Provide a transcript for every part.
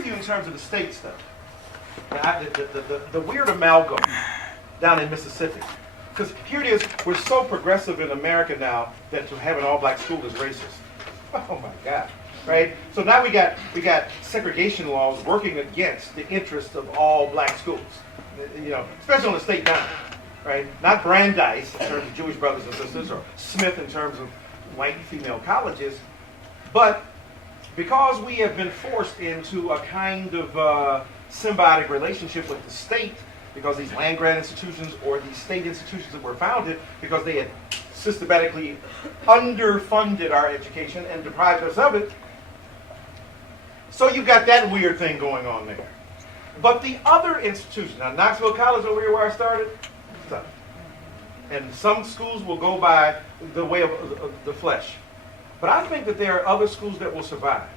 with you in terms of the state stuff. Now, the weird amalgam down in Mississippi. Because here it is, we're so progressive in America now that to have an all-black school is racist. Oh my God, right? So now we got segregation laws working against the interests of all black schools, especially on the state dime, right? Not Brandeis in terms of Jewish brothers and sisters, or Smith in terms of white female colleges, but because we have been forced into a kind of symbiotic relationship with the state, because these land-grant institutions or these state institutions that were founded because they had systematically underfunded our education and deprived us of it. So you've got that weird thing going on there. But the other institutions, now Knoxville College over here where I started, tough. And some schools will go by the way of the flesh. But I think that there are other schools that will survive.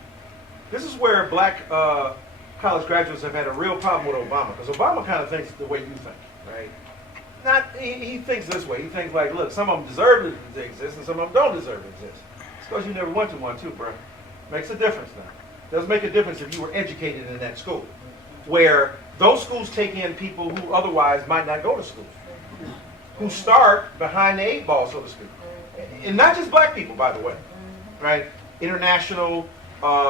This is where black college graduates have had a real problem with Obama, because Obama kind of thinks the way you think, right? He thinks this way. He thinks like, look, some of them deserve to exist and some of them don't deserve to exist. It's because you never went to one too, bro. Makes a difference now. Does make a difference if you were educated in that school, where those schools take in people who otherwise might not go to school, who start behind the 8 ball, so to speak. And not just black people, by the way, right? International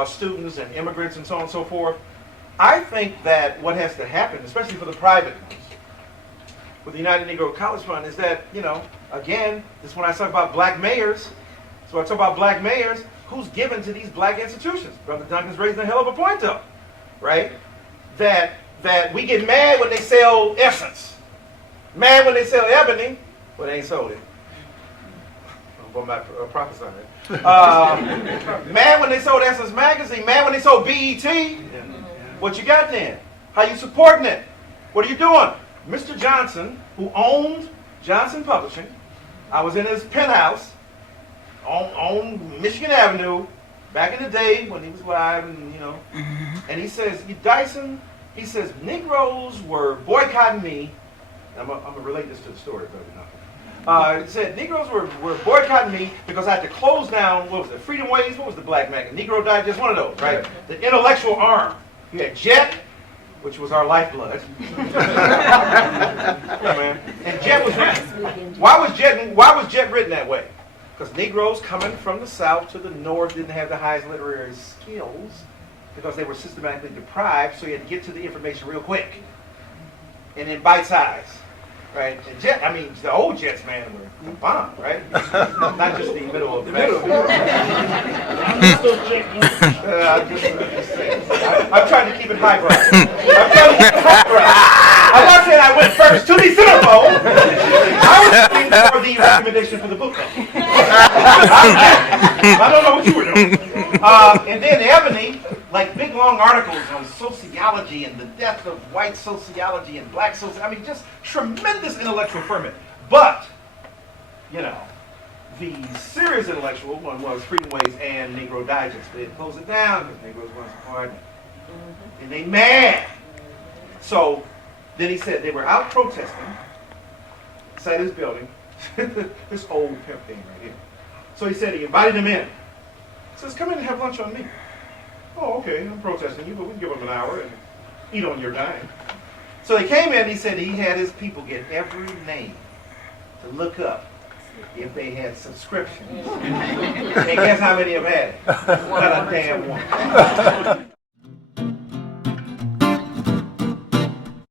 students and immigrants and so on and so forth. I think that what has to happen, especially for the private ones, with the United Negro College Fund, is that, again, this is when I talk about black mayors. So I talk about black mayors, who's given to these black institutions. Brother Duncan's raising a hell of a point up, right? That we get mad when they sell Essence. Mad when they sell Ebony, but they ain't sold it. I'm not prophesying it. Mad when they sold Essence Magazine. Mad when they sold BET. What you got then? How you supporting it? What are you doing? Mr. Johnson, who owned Johnson Publishing, I was in his penthouse on Michigan Avenue back in the day when he was live, and he says, Dyson, he says, Negroes were boycotting me. I'm going to relate this to the story, but he said, Negroes were boycotting me because I had to close down, what was it, Freedom Ways? What was the black magazine? Negro Digest, one of those, right? The intellectual arm. You had Jet, which was our lifeblood. Yeah, man. And Jet was written. Why was Jet written that way? Because Negroes coming from the South to the North didn't have the highest literary skills because they were systematically deprived, so you had to get to the information real quick and in bite size. Right? And the old Jets, man, were bomb, right? Not just the middle of the middle. I'm trying to keep it highbrow. I'm not saying I went first to the centerfold. I was looking for the recommendation for the book. I don't know what you were doing. And then Ebony, like big long articles on sociology and the death of white sociology and black sociology. Just tremendous intellectual ferment. But, the serious intellectual one was Freedom Ways and Negro Digest. They had closed it down because Negroes weren't supporting it. And they mad. So then he said they were out protesting inside his building. This old pimp thing right here. So he said he invited them in. He says, come in and have lunch on me. Oh, okay, I'm protesting you, but we can give them an hour and eat on your dime. So he came in, he said he had his people get every name to look up if they had subscriptions. And guess how many have had it? Not a damn one.